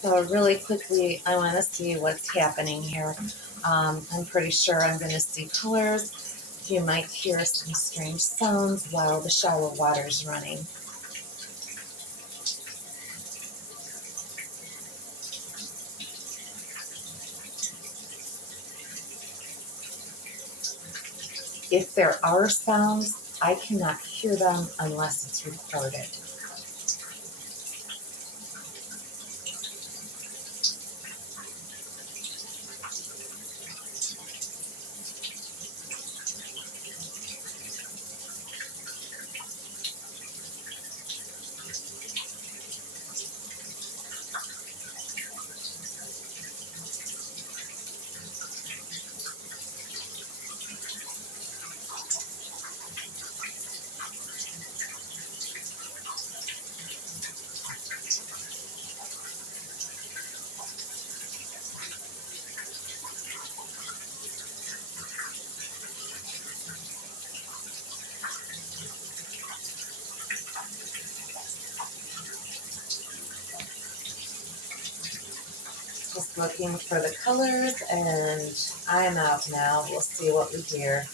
So really quickly, I want to see what's happening here. I'm pretty sure I'm going to see colors. You might hear some strange sounds while the shower water is running. If there are sounds, I cannot hear them unless it's recorded. Just looking for the colors, and I'm out now. We'll see what we hear.